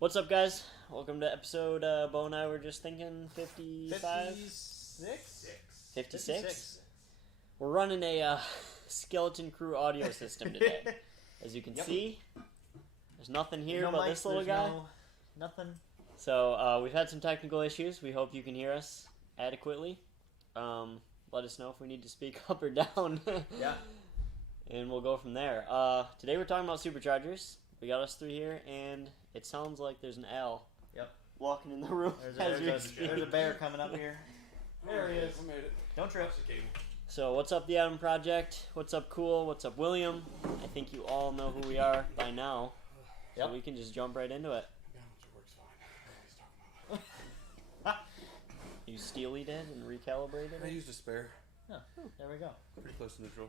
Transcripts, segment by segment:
What's up, guys? Welcome to episode, Bo and I were just thinking 55? 56? We're running a Skeleton Crew audio system today. As you can see, there's nothing here but this little guy. Nothing. So, we've had some technical issues. We hope you can hear us adequately. Let us know if we need to speak up or down. Yeah. And we'll go from there. Today we're talking about superchargers. We got us three here, and it sounds like there's an L walking in the room. There's a bear coming up here. There he is. I made it. Don't trip. So what's up, the Atom Project? What's up, Cool? What's up, William? I think you all know who we are by now. So we can just jump right into it. Works fine. What You steely did and recalibrated I it? used a spare. Oh, there we go. Pretty close to neutral.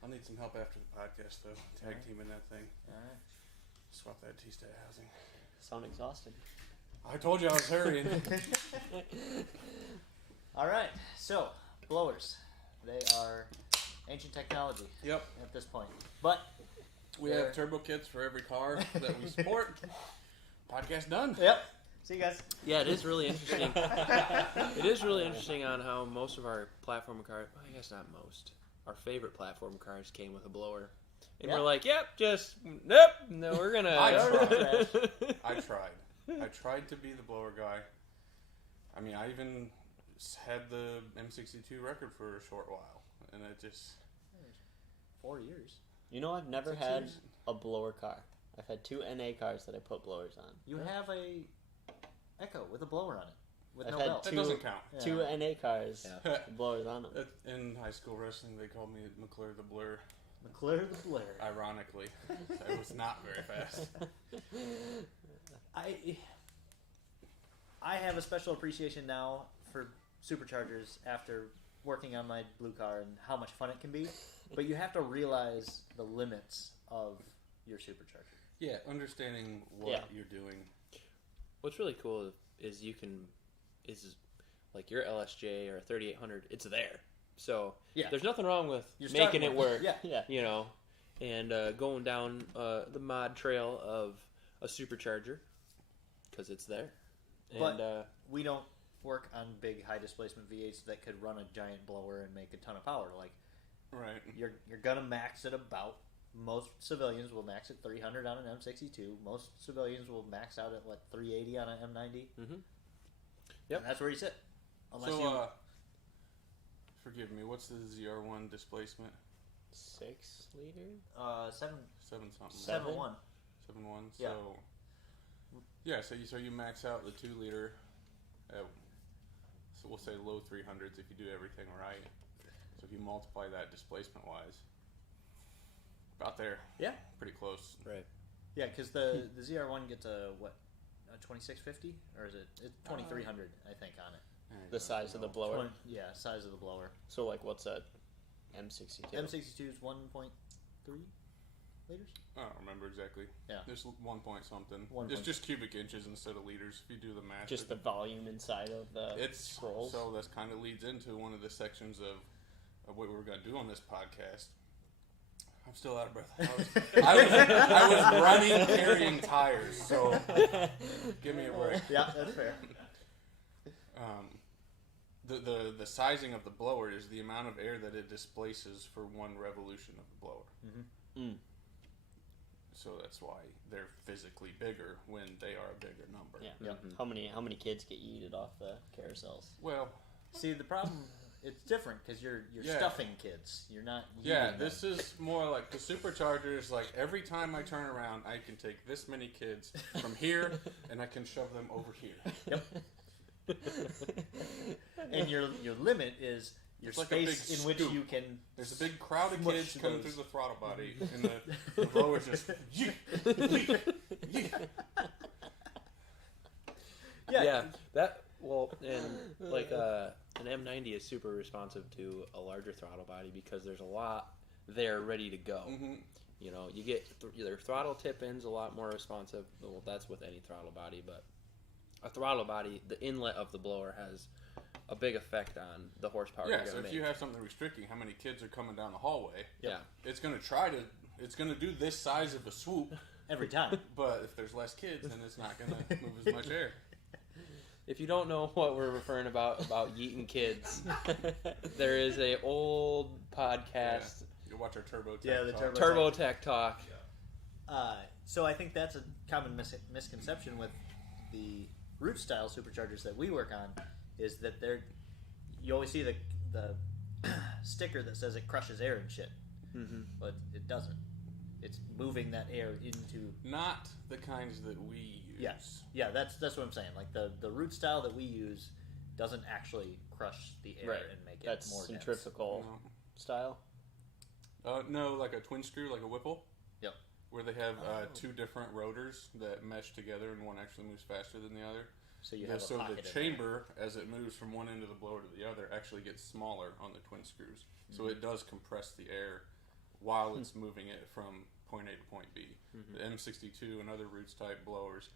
I'll need some help after the podcast, though. Tag teaming that thing. Alright. Swap that T-stat housing. Sound exhausted. I told you I was hurrying. Alright, so, blowers. They are ancient technology Yep. at this point. But We have turbo kits for every car that we support. Podcast done. Yep. See you guys. Yeah, it is really interesting. It is really interesting on how most of our platform cars, well, I guess not most, our favorite platform cars came with a blower. And we're like, no, we're going to... I tried to be the blower guy. I mean, I even had the M62 record for a short while. And it just... 4 years. You know, I've never had a blower car. I've had two NA cars that I put blowers on. You have a Echo with a blower on it. With I've no had belt. That doesn't count. Two NA cars, with blowers on them. In high school wrestling, they called me McClure the Blur. McClure the Blur. Ironically. It was not very fast. I have a special appreciation now for Superchargers after working on my blue car and how much fun it can be. But you have to realize the limits of your Supercharger. Yeah, understanding what you're doing. What's really cool is like your LSJ or 3800, it's there. So there's nothing wrong with making it work. You know, and going down the mod trail of a Supercharger because it's there. And, but we don't work on big high displacement V8s that could run a giant blower and make a ton of power. Like, right, you're gonna max it about. Most civilians will max at 300 on an M62. Most civilians will max out at 380 on an M90. Mm-hmm. Yep, and that's where you sit. Unless so, forgive me. What's the Zr1 displacement? 6 liter? 7 something. 7.1. 7.1. Yeah. So so you max out the 2 liter. So we'll say low 300s if you do everything right. So if you multiply that displacement wise, about there. Yeah. Pretty close. Right. Yeah, because the ZR1 gets a 2650 or is it 2300? I think on it. The size of the blower. Size of the blower. So like, what's a M62? M62 is 1.3 liters. I don't remember exactly. Yeah. There's 1 point something. 1 It's just cubic inches instead of liters if you do the math. Just the volume inside of the scrolls. So this kind of leads into one of the sections of what we're going to do on this podcast. I'm still out of breath. I was running carrying tires, so give me a break. Yeah, that's fair. The sizing of the blower is the amount of air that it displaces for one revolution of the blower. Mm-hmm. So that's why they're physically bigger when they are a bigger number. Yeah. Mm-hmm. How many kids get yeeted off the carousels? Well, see, the problem, it's different because you're stuffing kids. You're not. Yeah, this is more like the Superchargers. Like every time I turn around, I can take this many kids from here and I can shove them over here. Yep. And your limit is your It's like space in which you can. There's a big crowd of smush kids coming those. through the throttle body, and the blower's just. Yeah. That and like an M90 is super responsive to a larger throttle body because there's a lot there ready to go. Mm-hmm. You know, you get your throttle tip-in's a lot more responsive. Well, that's with any throttle body, but a throttle body, the inlet of the blower has a big effect on the horsepower you're Yeah, going so to if make. you have something restricting how many kids are coming down the hallway, Yeah. it's going to do this size of a swoop every time. But if there's less kids, then it's not going to move as much air. If you don't know what we're referring about yeeting kids, there is a old podcast. Yeah. You watch our TurboTech yeah, the talk. TurboTech talk. Yeah. So I think that's a common misconception with the root style superchargers that we work on, is that you always see the sticker that says it crushes air and shit, but it doesn't. It's moving that air into not the kinds that we use. Yeah, that's what I'm saying. Like the root style that we use doesn't actually crush the air and make it that's more centrifugal style. No, like a twin screw, like a Whipple. Yep. Where they have two different rotors that mesh together, and one actually moves faster than the other. So you have a pocket the chamber, as it moves from one end of the blower to the other, actually gets smaller on the twin screws. So it does compress the air while it's moving it from point A to point B. The M62 and other roots type blowers,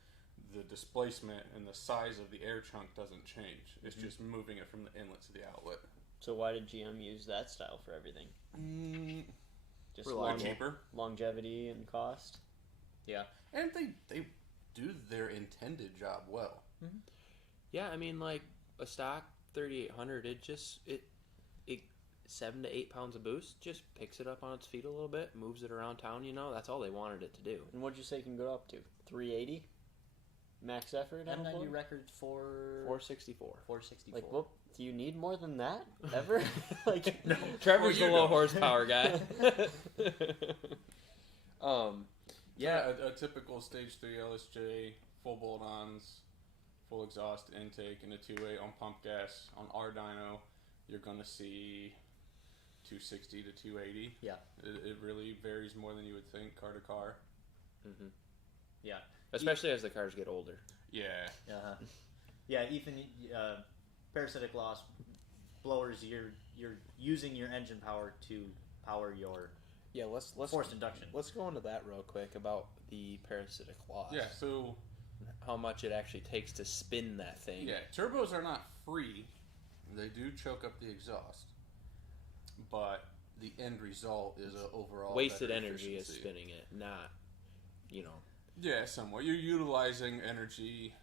the displacement and the size of the air chunk doesn't change. It's just moving it from the inlet to the outlet. So why did GM use that style for everything? Just cheaper longevity and cost. Yeah, and they do their intended job well. Yeah, I mean, like a stock 3800, it 7 to 8 pounds of boost, just picks it up on its feet a little bit, moves it around town. That's all they wanted it to do. And what'd you say it can go up to? 380 max effort. M90 records for 464. 464. Like, what? Do you need more than that ever? Like, no. Trevor's the low horsepower guy. Yeah, a typical stage 3 LSJ, full bolt-ons, full exhaust intake, and a 2.8 on pump gas. On our dyno, you're going to see 260 to 280. Yeah. It really varies more than you would think, car to car. Yeah. Especially as the cars get older. Yeah. Yeah, Ethan, parasitic loss blowers, you're using your engine power to power your let's forced induction. Let's go into that real quick about the parasitic loss. Yeah, so how much it actually takes to spin that thing. Yeah, turbos are not free. They do choke up the exhaust, but the end result is an overall wasted better energy efficiency. is spinning it, not Yeah, somewhat. You're utilizing energy,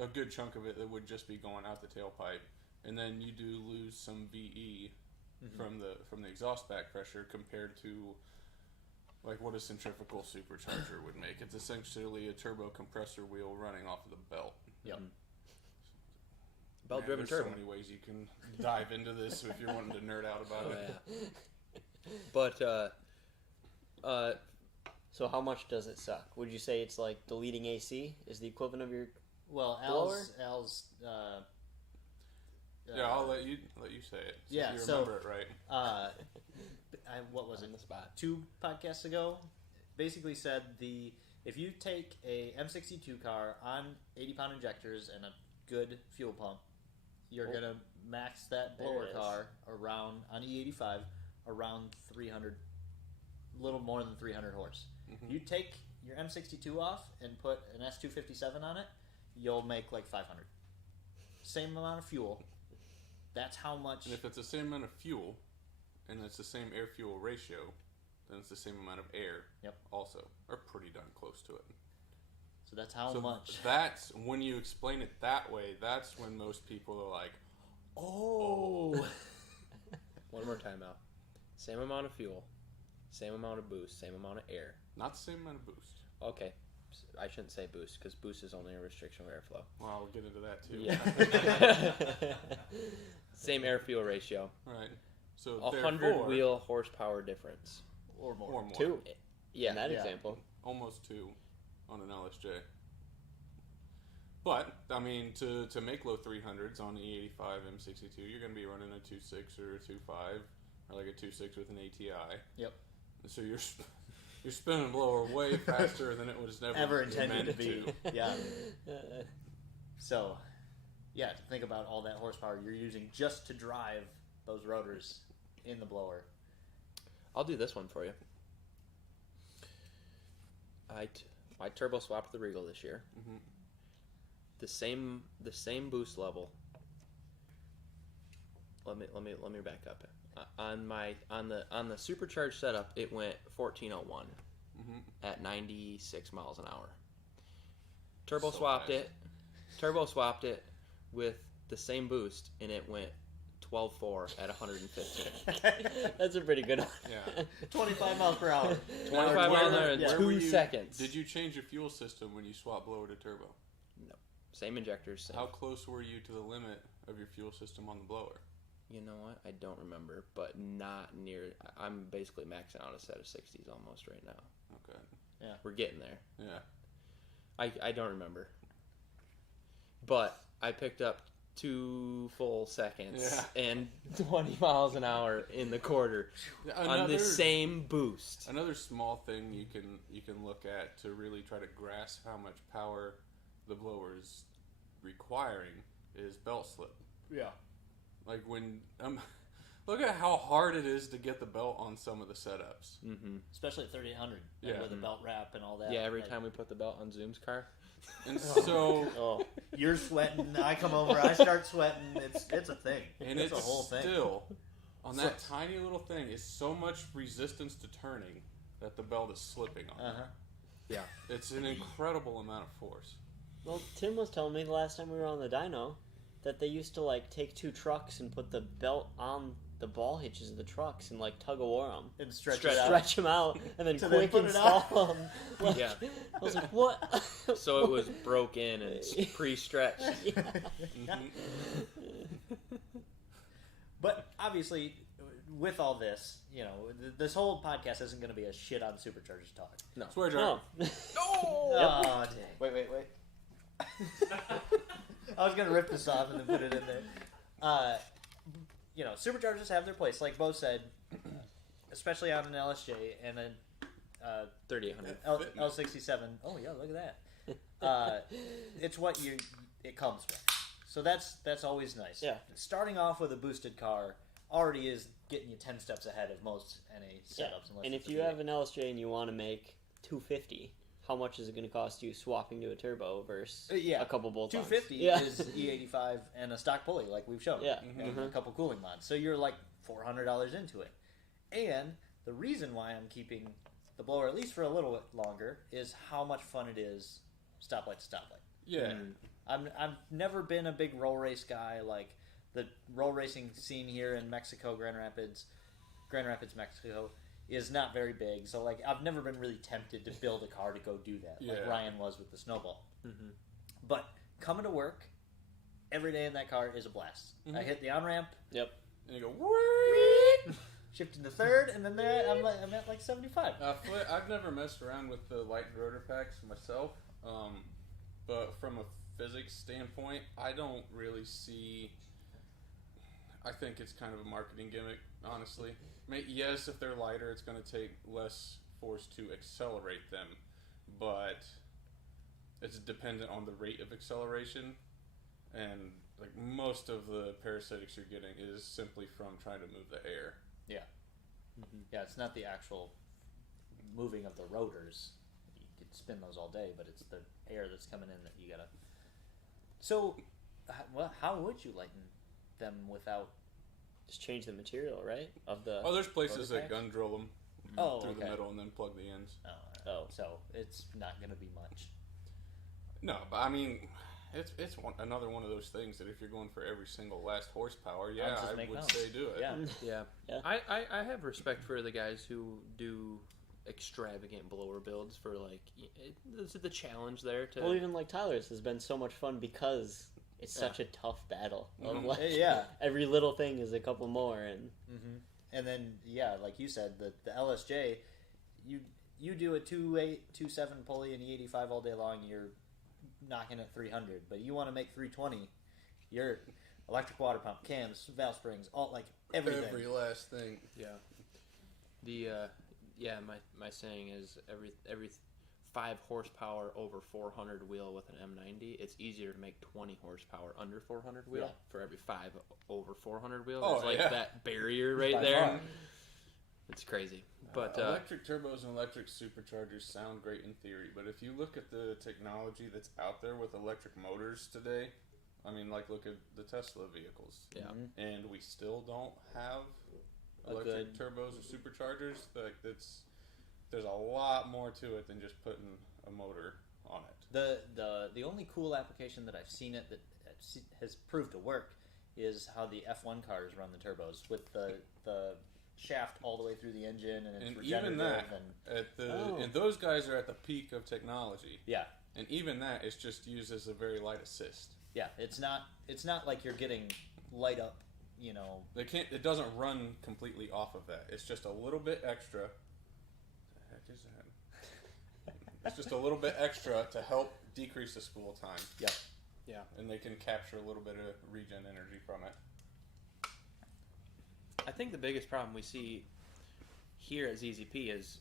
a good chunk of it that would just be going out the tailpipe, and then you do lose some VE from the exhaust back pressure compared to like what a centrifugal supercharger would make. It's essentially a turbo compressor wheel running off of the belt. Yep. Belt-driven turbo. turbo. So many ways you can dive into this if you're wanting to nerd out about it. Yeah. But so how much does it suck? Would you say it's like deleting AC is the equivalent of your Al's yeah, I'll let you say it. Yeah, you so remember it right. What was on it? the spot. 2 podcasts ago, basically said if you take a M62 car on 80-pound injectors and a good fuel pump, you're gonna max that blower car around on E85 around 300, little more than 300 horse. You take your M62 off and put an S257 on it, you'll make like 500. Same amount of fuel. That's how much. And if it's the same amount of fuel, and it's the same air-fuel ratio, then it's the same amount of air. Yep. Also, or pretty darn close to it. So that's how much. That's when you explain it that way. That's when most people are like, "Oh." One more time out. Same amount of fuel, same amount of boost, same amount of air. Not the same amount of boost. Okay. I shouldn't say boost because boost is only a restriction of airflow. Well, we'll get into that too. Yeah. Same air fuel ratio. Right. So 100 wheel horsepower difference. Or more. 2. Yeah. In that example. Almost 2 on an LSJ. But, I mean, to make low 300s on the E85 M62, you're going to be running a 2.6 or a 2.5, or like a 2.6 with an ATI. Yep. So you're spinning the blower way faster than it was ever intended meant to be. Yeah. So, yeah, to think about all that horsepower you're using just to drive those rotors in the blower. I'll do this one for you. I turbo swapped the Regal this year. The same boost level. Let me back up. On the supercharged setup, it went 1401. at 96 miles an hour. Turbo swapped it with the same boost, and it went 12.4 at 115. That's a pretty good one. Yeah. 25 miles per hour. 25 miles an hour in 2 seconds. Did you change your fuel system when you swapped blower to turbo? No. Same injectors. Same. How close were you to the limit of your fuel system on the blower? You know what? I don't remember, but not near. I'm basically maxing out a set of 60s almost right now. Okay. Yeah. We're getting there. Yeah. I don't remember. But I picked up 2 full seconds and 20 miles an hour in the quarter on the same boost. Another small thing you can look at to really try to grasp how much power the blower is requiring is belt slip. Yeah. Like when look at how hard it is to get the belt on some of the setups, especially at 3800. With the belt wrap and all that. Yeah, every time we put the belt on Zoom's car. And so you're sweating. I come over. I start sweating. It's a thing. And it's a whole thing. Still, on that tiny little thing, is so much resistance to turning that the belt is slipping on. Yeah, it's an incredible amount of force. Well, Tim was telling me the last time we were on the dyno that they used to take 2 trucks and put the belt on the ball hitches of the trucks and tug of war them and stretch them out and then quick install them. Yeah, I was like, what? So it was broke in and pre-stretched. Yeah. But obviously, with all this, this whole podcast isn't going to be a shit on Superchargers talk. No, swear jar. No. Oh, dang. Wait. I was going to rip this off and then put it in there. Superchargers have their place, like Bo said, especially on an LSJ and a 3800 L67. Oh yeah, look at that. It's what it comes with, so that's always nice. Yeah. Starting off with a boosted car already is getting you 10 steps ahead of most NA setups. Yeah. And if you have an LSJ and you want to make 250. How much is it going to cost you swapping to a turbo versus a couple bolt-ons? 250 is E85 and a stock pulley, like we've shown. Yeah. And a couple cooling mods. So you're $400 into it. And the reason why I'm keeping the blower, at least for a little bit longer, is how much fun it is stoplight to stoplight. Yeah. I've never been a big roll race guy. Like the roll racing scene here in Mexico, Grand Rapids, Mexico, is not very big, so I've never been really tempted to build a car to go do that, like Ryan was with the Snowball. But coming to work every day in that car is a blast. I hit the on ramp. Yep. And you go shifting to third, and then there I'm at 75. I've never messed around with the light rotor packs myself, but from a physics standpoint, I don't really see. I think it's kind of a marketing gimmick, honestly. Yes, if they're lighter, it's going to take less force to accelerate them, but it's dependent on the rate of acceleration, and most of the parasitics you're getting is simply from trying to move the air. Yeah. Yeah, it's not the actual moving of the rotors. You could spin those all day, but it's the air that's coming in that you gotta. So, how would you lighten them without? Just change the material, right? Of the. There's places that gun drill them through the middle and then plug the ends. So it's not going to be much. No, but I mean, it's another one of those things that if you're going for every single last horsepower, I would say do it. Yeah. I have respect for the guys who do extravagant blower builds for the challenge there. Well, even Tyler's has been so much fun because. It's such a tough battle. Every little thing is a couple more, and then like you said, the LSJ, you do a 2.8, 2.7 pulley and E85 all day long, you're knocking at 300. But you want to make 320, you're electric water pump, cams, valve springs, all everything. Every last thing. Yeah. My saying is every 5 horsepower over 400 wheel with an M90, it's easier to make 20 horsepower under 400 wheel for every 5 over 400 wheel. There's that barrier right there. Far. It's crazy. But electric turbos and electric superchargers sound great in theory, but if you look at the technology that's out there with electric motors today, look at the Tesla vehicles. Yeah. And we still don't have electric turbos or superchargers. there's a lot more to it than just putting a motor on it. The only cool application that I've seen it that has proved to work is how the F1 cars run the turbos with the shaft all the way through the engine, and it's regenerative. Even that, and those guys are at the peak of technology. Yeah, and even that is just used as a very light assist. Yeah, it's not like you're getting light up. You know, It doesn't run completely off of that. It's just a little bit extra. What the heck is that? It's just a little bit extra to help decrease the spool time. Yep. Yeah. And they can capture a little bit of regen energy from it. I think the biggest problem we see here at ZZP is,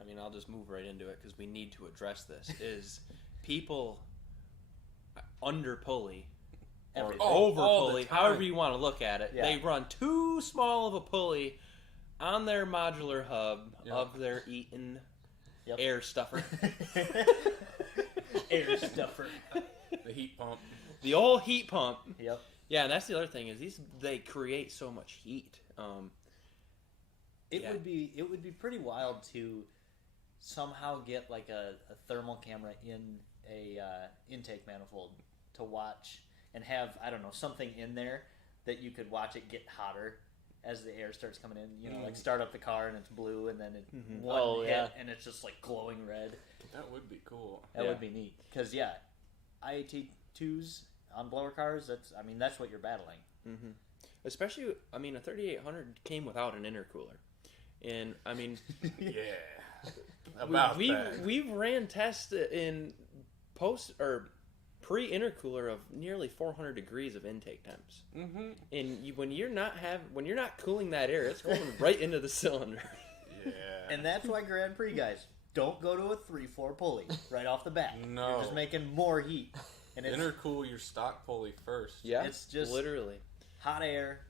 I mean, I'll just move right into it because we need to address this, is people under pulley or over pulley, however you want to look at it. Yeah. They run too small of a pulley on their modular hub of their Eaton air stuffer. Air stuffer. The heat pump. The old heat pump. Yep. Yeah, and that's the other thing is they create so much heat. It would be pretty wild to somehow get like a thermal camera in a intake manifold to watch and have, I don't know, something in there that you could watch it get hotter as the air starts coming in. You know, like start up the car and it's blue, and then it hit and it's just like glowing red. That would be cool. That would be neat because IAT2s on blower cars. That's what you're battling. Mm-hmm. Especially, I mean, a 3800 came without an intercooler, and I mean, we've ran tests in post or pre-intercooler of nearly 400 degrees of intake temps, and when you're not cooling that air, it's going right into the cylinder. Yeah, and that's why Grand Prix guys don't go to a 3-4 pulley right off the bat. No, you're just making more heat. And intercool your stock pulley first. Yeah, it's just literally hot air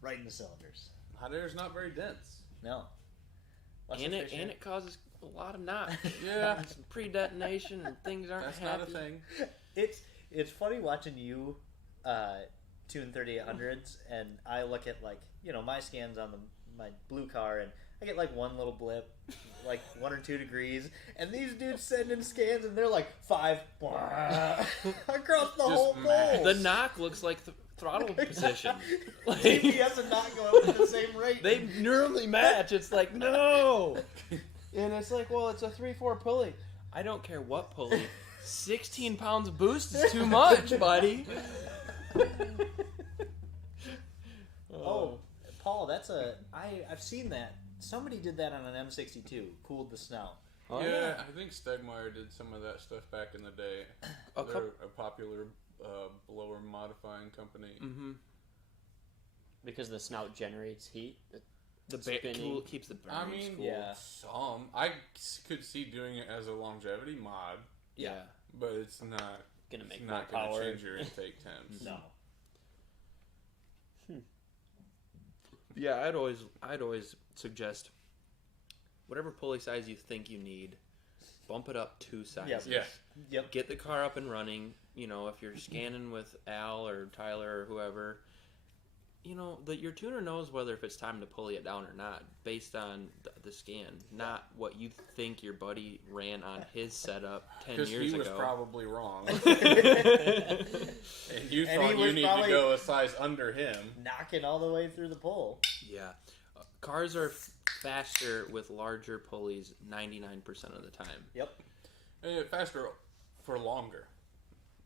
right in the cylinders. Hot air is not very dense. No. And it causes a lot of knots. Yeah. Some pre-detonation and things aren't That's happy. not a thing. It's funny watching you tune 3800s, and I look at, like, you know, my scans on my blue car, and I get like one little blip, like 1 or 2 degrees, and these dudes send in scans and they're like 5 across the whole bowl. The knock looks like the throttle position. Like, GPS and not going at the same rate. They nearly match. It's like, no. And it's like, well, it's a 3-4 pulley. I don't care what pulley. 16 pounds of boost is too much, buddy. Oh, Paul, I've seen that. Somebody did that on an M62, cooled the snout. Oh, yeah, I think Stegmeyer did some of that stuff back in the day. They're a popular blower modifying company. Mm-hmm. Because the snout generates heat. The tool keeps the bearings cool. Yeah. Some. I could see doing it as a longevity mod. Yeah. But it's not going to make not more power. Going to change your intake temps. No. Yeah, I'd always suggest whatever pulley size you think you need, bump it up 2 sizes. Yep. Get the car up and running. You know, if you're scanning with Al or Tyler or whoever, you know, your tuner knows whether if it's time to pulley it down or not based on the scan, not what you think your buddy ran on his setup 10 years ago. Because he was probably wrong. And you thought you need to go a size under him. Knocking all the way through the pole. Yeah. Cars are faster with larger pulleys 99% of the time. Yep. And faster for longer.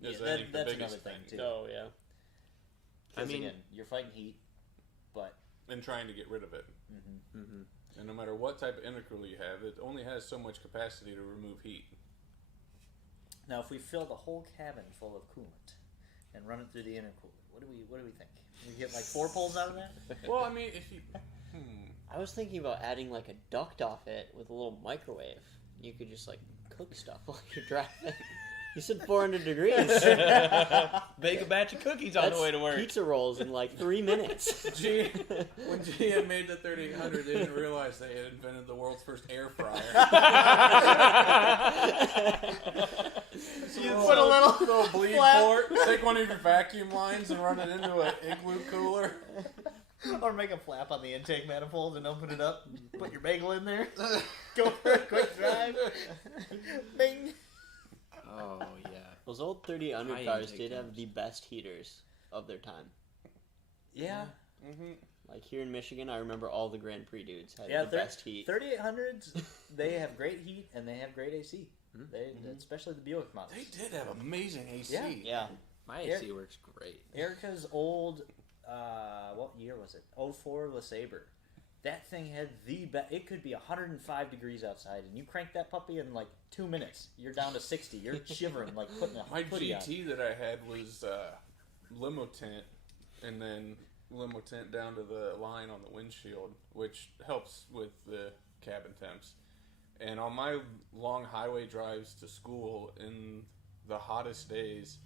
That's another thing, too. Oh, yeah. I mean, again, you're fighting heat, but... And trying to get rid of it. Mm-hmm. Mm-hmm. And no matter what type of intercooler you have, it only has so much capacity to remove heat. Now, if we fill the whole cabin full of coolant and run it through the intercooler, what do we think? We get like 4 pulls out of that? Well, I mean, if you... I was thinking about adding like a duct off it with a little microwave. You could just like cook stuff while you're driving. You said 400 degrees. Bake a batch of cookies on the way to work. Pizza rolls in like 3 minutes. When GM made the 3800, they didn't realize they had invented the world's first air fryer. You put a little bleed port, take one of your vacuum lines and run it into an igloo cooler. Or make a flap on the intake manifold and open it up. Put your bagel in there. Go for a quick drive. Bing. Oh, yeah. Those old 3800 cars did have the best heaters of their time. Yeah. Mm-hmm. Like here in Michigan, I remember all the Grand Prix dudes had the best heat. 3800s, they have great heat and they have great AC. Especially the Buick models. They did have amazing AC. Yeah. My AC works great. Erica's old, what year was it? 04 LeSabre. That thing had the best. It could be 105 degrees outside, and you crank that puppy in like 2 minutes. You're down to 60. You're shivering like putting a hoodie on. My GT that I had was limo tint, and then limo tint down to the line on the windshield, which helps with the cabin temps. And on my long highway drives to school in the hottest days,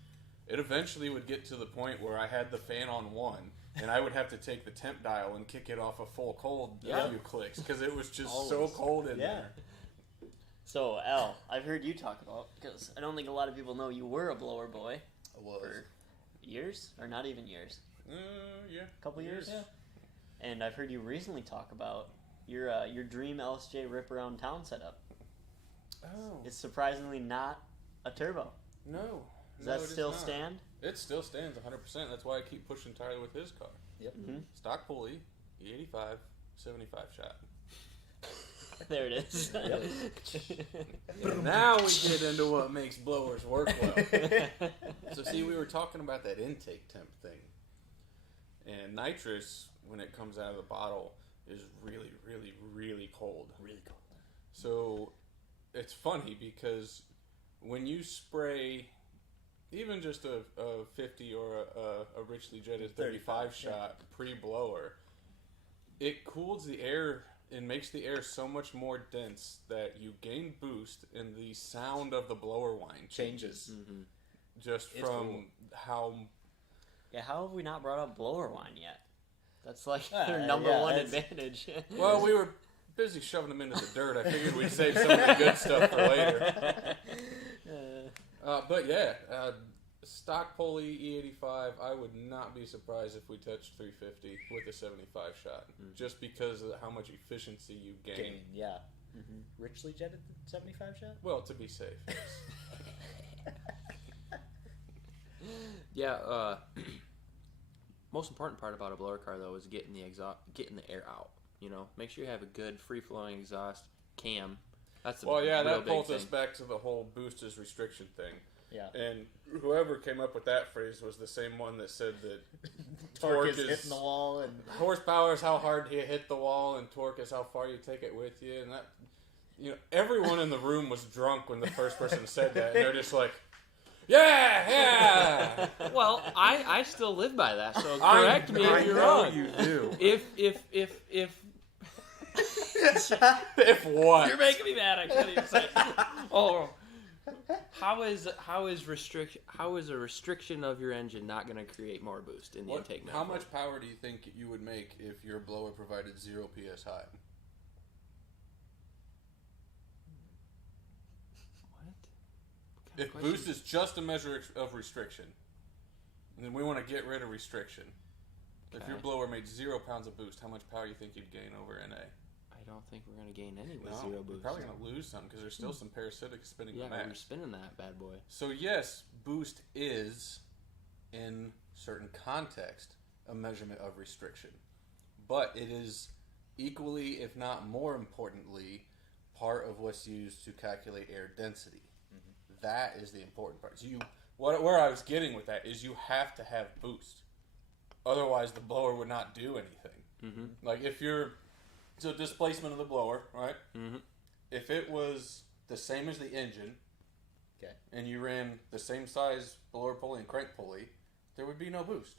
it eventually would get to the point where I had the fan on 1, and I would have to take the temp dial and kick it off a full cold a few clicks, because it was just so cold in there. So, Al, I've heard you talk about, because I don't think a lot of people know you were a blower boy. I was. For years? Or not even years? Yeah. A couple years? Yeah. And I've heard you recently talk about your dream LSJ rip around town setup. Oh. It's surprisingly not a turbo. No. Does that still stand? It still stands 100%. That's why I keep pushing Tyler with his car. Yep. Mm-hmm. Stock pulley, E85, 75 shot. There it is. Now we get into what makes blowers work well. So see, we were talking about that intake temp thing. And nitrous, when it comes out of the bottle, is really, really, really cold. Really cold. So it's funny because when you spray even just a 50 or a richly jetted 35 shot pre-blower, it cools the air and makes the air so much more dense that you gain boost and the sound of the blower whine changes. Mm-hmm. Just It's from cool. how... Yeah, how have we not brought up blower whine yet? That's like their number one advantage. Well, we were busy shoving them into the dirt. I figured we'd save some of the good stuff for later. But yeah, stock pulley E85, I would not be surprised if we touched 350 with a 75 shot, just because of how much efficiency you gain. Yeah. Mm-hmm. Richly jetted 75 shot? Well, to be safe. Yeah, most important part about a blower car though is getting the air out. You know, make sure you have a good free flowing exhaust cam. That's the that pulls us back to the whole boost is restriction thing. Yeah. And whoever came up with that phrase was the same one that said that torque is hitting the wall, and horsepower is how hard you hit the wall, and torque is how far you take it with you. And that, you know, everyone in the room was drunk when the first person said that, and they're just like, yeah. Well, I still live by that, so correct me if you're wrong. You do. If If what? You're making me mad. I can't even say. Oh, how is a restriction of your engine not going to create more boost in the intake How manifold? much power do you think you would make if your blower provided 0 psi? What? If boost is just a measure of restriction, then we want to get rid of restriction. If your blower made 0 pounds of boost, how much power do you think you'd gain over NA? I don't think we're going to gain any with No, zero you're boost. probably going to lose some because there's still some parasitic spinning Yeah, the but you're max. spinning that bad boy. So yes, boost is, in certain context, a measurement of restriction. But it is equally, if not more importantly, part of what's used to calculate air density. Mm-hmm. That is the important part. So where I was getting with that is you have to have boost. Otherwise, the blower would not do anything. Mm-hmm. Like if you're... So displacement of the blower, right? Mm-hmm. If it was the same as the engine, okay, and you ran the same size blower pulley and crank pulley, there would be no boost.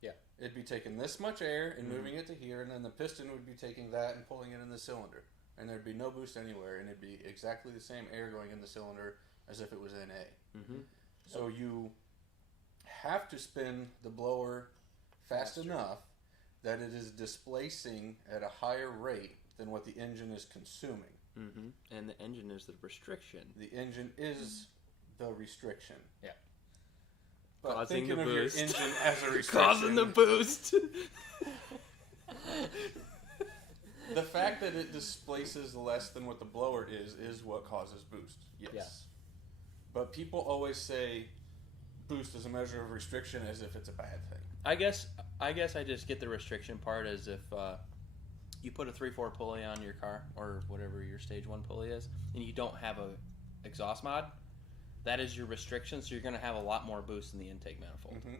Yeah. It'd be taking this much air and moving it to here, and then the piston would be taking that and pulling it in the cylinder. And there'd be no boost anywhere, and it'd be exactly the same air going in the cylinder as if it was NA. Mm-hmm. So you have to spin the blower fast enough that it is displacing at a higher rate than what the engine is consuming. Mm-hmm. And the engine is the restriction. The engine is the restriction. Yeah. But Causing thinking the of boost. your engine as a restriction. Causing the boost. The fact that it displaces less than what the blower is what causes boost. Yes. Yeah. But people always say boost is a measure of restriction as if it's a bad thing. I guess I just get the restriction part as if you put a 3/4 pulley on your car or whatever your stage 1 pulley is, and you don't have a exhaust mod. That is your restriction, so you're going to have a lot more boost in the intake manifold. Mm-hmm.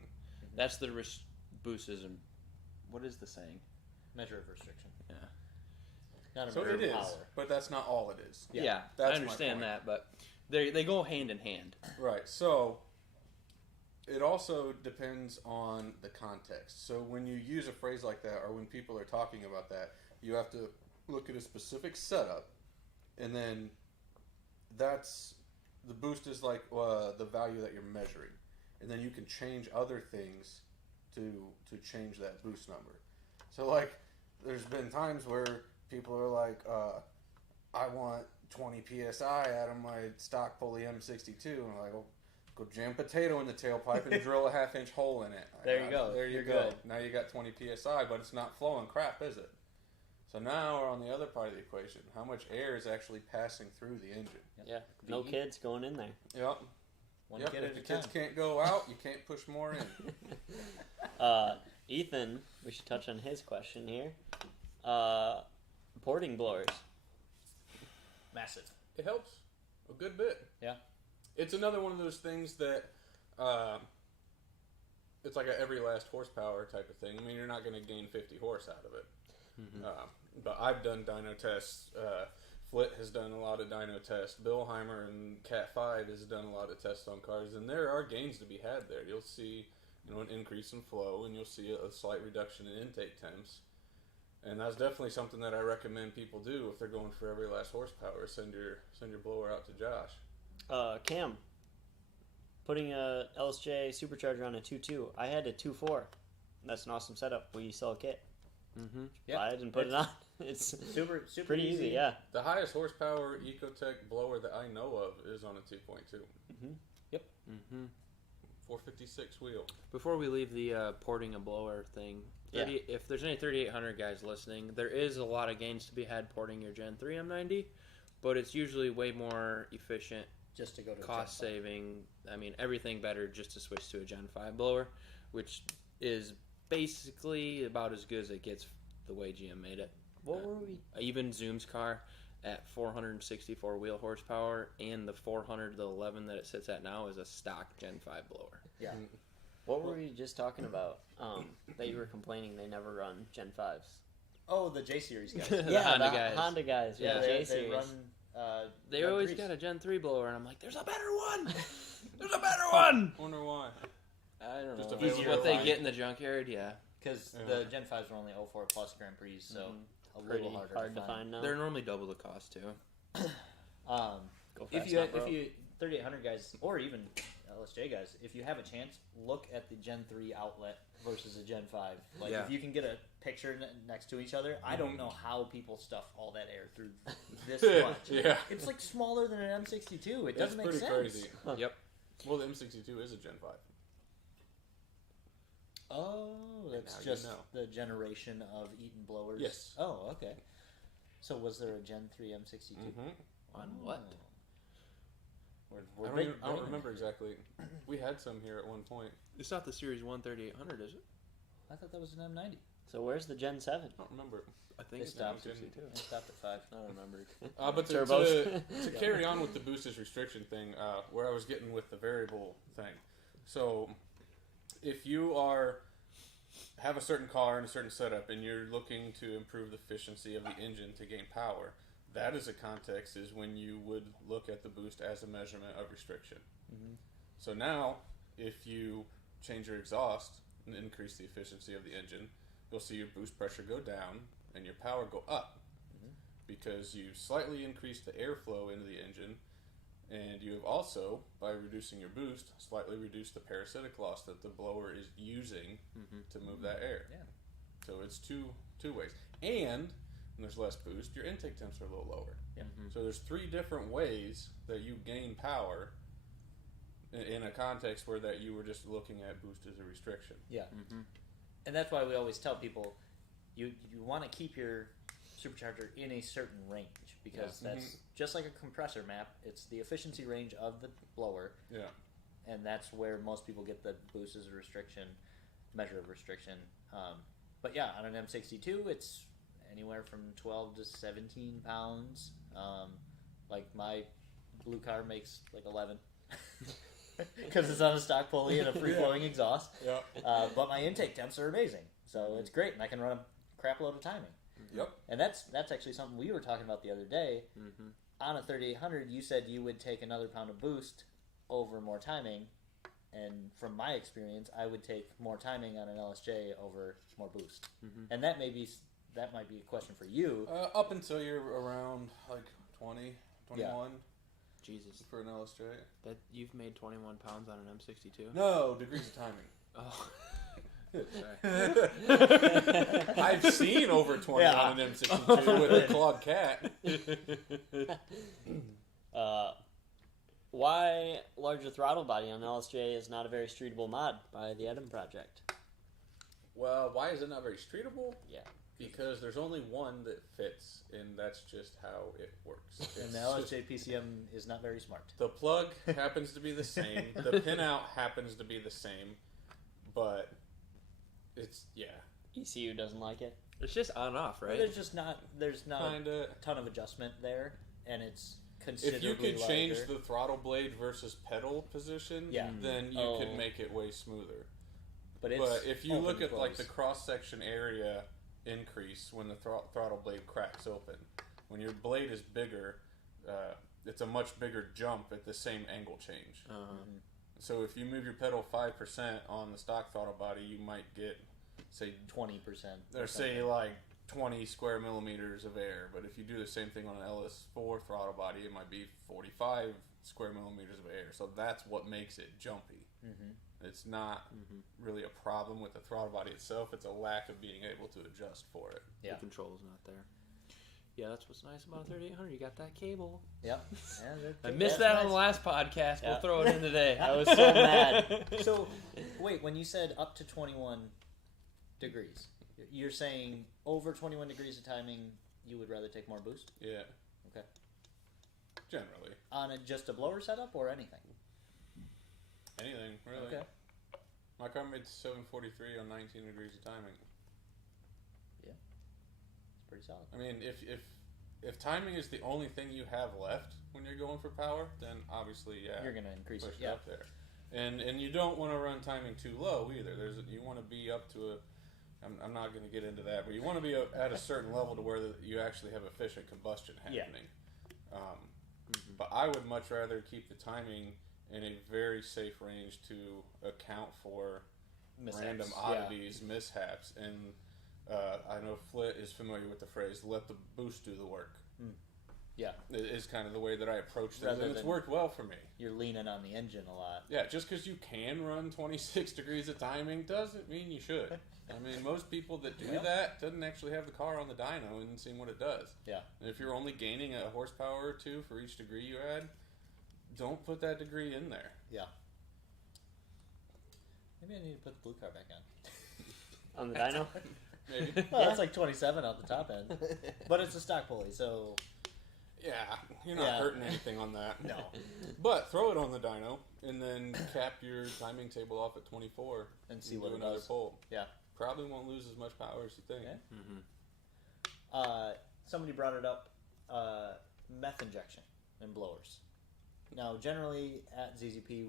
That's the boost is. What is the saying? Measure of restriction. Yeah. Not a So measure it of is, power. but that's not all it is. Yeah, that's I understand my point. that, but they go hand in hand. Right. So it also depends on the context. So when you use a phrase like that, or when people are talking about that, you have to look at a specific setup, and then that's the boost is like the value that you're measuring, and then you can change other things to change that boost number. So like, there's been times where people are like, I want 20 psi out of my stock pulley M62, and I'm like, well, go jam potato in the tailpipe and drill a 1/2-inch hole in it. There you go. There you You're go. good. Now you got 20 psi, but it's not flowing crap, is it? So now we're on the other part of the equation. How much air is actually passing through the engine? Yeah. No kids going in there. Yep. One Yep. kid If at the a kids time. can't go out, you can't push more in. Ethan, we should touch on his question here. Porting blowers. Massive. It helps a good bit. Yeah. It's another one of those things that it's like a every last horsepower type of thing. I mean, you're not going to gain 50 horse out of it. Mm-hmm. But I've done dyno tests. Flit has done a lot of dyno tests. Billheimer and Cat 5 has done a lot of tests on cars, and there are gains to be had there. You'll see, an increase in flow, and you'll see a slight reduction in intake temps. And that's definitely something that I recommend people do if they're going for every last horsepower. Send your blower out to Josh. Cam, putting a LSJ supercharger on a 2.2. I had a 2.4. That's an awesome setup. We sell a kit. Mm-hmm. Buy it and put it on. It's super pretty easy. Yeah. The highest horsepower Ecotec blower that I know of is on a 2.2. Mm-hmm. Yep. Mm-hmm. 456 wheel. Before we leave the porting a blower thing, if there's any 3800 guys listening, there is a lot of gains to be had porting your Gen 3 M90, but it's usually way more efficient, Just to go to cost saving. I mean, everything better just to switch to a Gen 5 blower, which is basically about as good as it gets the way GM made it. What were we? Even Zoom's car at 464 wheel horsepower and the 411 that it sits at now is a stock Gen 5 blower. Yeah. What were we just talking about? That you were complaining they never run Gen 5s. Oh, the J Series guys. The Honda guys. Honda guys. Yeah, Yeah, they J Series. run. They red always grease. got a Gen 3 blower, and I'm like, there's a better one! There's a better one! Wonder why. I don't Just know. available What they to get in the junkyard, yeah. Because Yeah. the Gen 5s were only 04 plus Grand Prix, so a Pretty little hard to find now. They're normally double the cost, too. Go fast, If you not broke. 3800 guys or even LSJ guys, if you have a chance, look at the Gen 3 outlet versus a Gen 5. Like Yeah. if you can get a picture next to each other, I don't know how people stuff all that air through this much. Yeah. It's like smaller than an M62. It It's doesn't make pretty sense. crazy. Yep. Well, the M62 is a Gen 5. Oh, that's now you just know. the generation of Eaton blowers. Yes. Oh, okay. So was there a Gen 3 M62? On what? We're I don't remember exactly. We had some here at one point. It's not the Series 1 3800, is it? I thought that was an M90. So where's the Gen 7? I don't remember. I think They it's stopped. an didn't. M62. They stopped at 5. I don't remember. But to Turbos. carry on with the boosted restriction thing, where I was getting with the variable thing. So, if you have a certain car and a certain setup, and you're looking to improve the efficiency of the engine to gain power, that is a context is when you would look at the boost as a measurement of restriction. Mm-hmm. So now, if you change your exhaust and increase the efficiency of the engine, you'll see your boost pressure go down and your power go up because you slightly increased the airflow into the engine, and you have also, by reducing your boost, slightly reduced the parasitic loss that the blower is using to move that air. Yeah. So it's two ways. And when there's less boost, your intake temps are a little lower. Yeah. So there's 3 different ways that you gain power in a context where that you were just looking at boost as a restriction. Yeah. And that's why we always tell people you want to keep your supercharger in a certain range because that's just like a compressor map. It's the efficiency range of the blower. Yeah. And that's where most people get the boost as a restriction, measure of restriction. But yeah, on an M62, it's anywhere from 12 to 17 pounds. Like my blue car makes like 11 because it's on a stock pulley and a free-flowing exhaust. Yeah. But my intake temps are amazing, so it's great, and I can run a crap load of timing. Yep. And that's actually something we were talking about the other day. On a 3800, you said you would take another pound of boost over more timing, and from my experience, I would take more timing on an LSJ over more boost. And that might be a question for you. Up until you're around like 20, 21. Jesus. For an LSJ. That you've made 21 pounds on an M62? No, degrees of timing. Oh. I've seen over 20 on an M62 with a clogged cat. Why larger throttle body on LSJ is not a very streetable mod by the Edom project? Well, why is it not very streetable? Yeah. Because there's only one that fits, and that's just how it works. And the LSJ PCM is not very smart. The plug happens to be the same. The pinout happens to be the same. But it's, ECU doesn't like it. It's just on-off, right? There's not a ton of adjustment there, and it's considerably If you could change larger. the throttle blade versus pedal position, then you could make it way smoother. But if you look at like the cross-section area increase when the throttle blade cracks open, when your blade is bigger, it's a much bigger jump at the same angle change. So if you move your pedal 5% on the stock throttle body, you might get, say, 20%. Or say like 20 square millimeters of air. But if you do the same thing on an LS4 throttle body, it might be 45 square millimeters of air. So that's what makes it jumpy. It's not really a problem with the throttle body itself. It's a lack of being able to adjust for it. The control's not there. Yeah, that's what's nice about 3800. You got that cable. Yep. I missed that on the last podcast. We'll throw it in today. I was so mad. So, wait, when you said up to 21 degrees, you're saying over 21 degrees of timing, you would rather take more boost? Yeah. Okay. Generally. On just a blower setup or anything? Anything, really. Okay. My car made 743 on 19 degrees of timing. Yeah. It's pretty solid. I mean, if timing is the only thing you have left when you're going for power, then obviously, you're going to increase push it. up there. And you don't want to run timing too low either. You want to be up to I'm not going to get into that, but you want to be at a certain level to where you actually have efficient combustion happening. But I would much rather keep the timing in a very safe range to account for random oddities, mishaps, and I know Flit is familiar with the phrase "let the boost do the work." Yeah, it is kind of the way that I approach things, and it's worked well for me. You're leaning on the engine a lot. Yeah, just because you can run 26 degrees of timing doesn't mean you should. I mean, most people that do that doesn't actually have the car on the dyno and seeing what it does. Yeah. And if you're only gaining a horsepower or two for each degree you add, don't put that degree in there. Yeah. Maybe I need to put the blue car back on. On the dyno? Maybe. Well, that's like 27 off the top end. But it's a stock pulley, so... Yeah, you're not hurting anything on that. No. But throw it on the dyno, and then cap your timing table off at 24. And see what it another does. pull. Yeah. Probably won't lose as much power as you think. Okay. Somebody brought it up, meth injection in blowers. Now, generally at ZZP,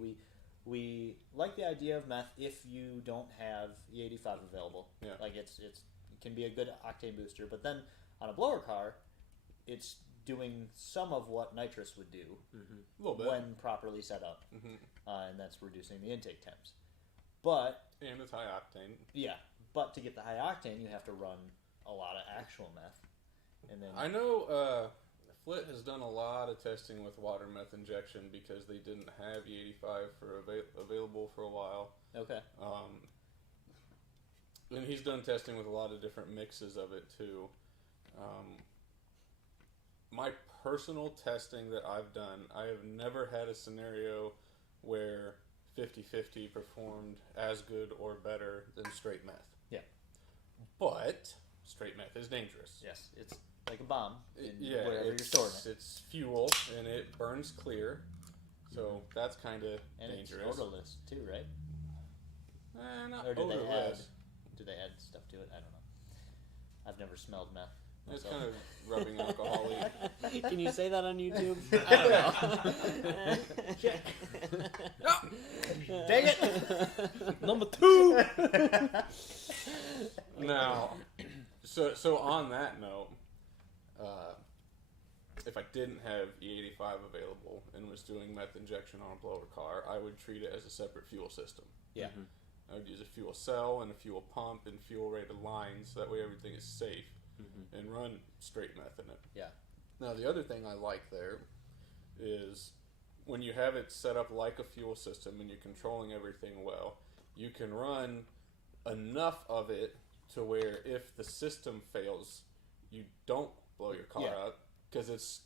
we like the idea of meth if you don't have E85 available. Yeah. Like it can be a good octane booster, but then on a blower car, it's doing some of what nitrous would do A little bit. when properly set up, and that's reducing the intake temps. But and it's high octane. yeah, but to get the high octane, you have to run a lot of actual meth, and then I know Flit has done a lot of testing with water meth injection because they didn't have E85 available for a while. okay, and he's done testing with a lot of different mixes of it too. My personal testing that I've done, I have never had a scenario where 50-50 performed as good or better than straight meth. Yeah. But straight meth is dangerous. Yes, it's like a bomb Yeah, wherever you're storing it. It's fuel, and it burns clear, so that's kind of dangerous. And it's odorless too, right? Not Or do odorless. they add stuff to it? I don't know. I've never smelled meth. It's myself. kind of rubbing alcohol. Can you say that on YouTube? I don't know. Dang it! Number 2! Now, so on that note, if I didn't have E85 available and was doing meth injection on a blower car, I would treat it as a separate fuel system. Yeah. Mm-hmm. I would use a fuel cell and a fuel pump and fuel rated lines, so that way everything is safe, and run straight meth in it. Yeah. Now, the other thing I like there is when you have it set up like a fuel system and you're controlling everything well, you can run enough of it to where if the system fails, you don't blow your car up, because it's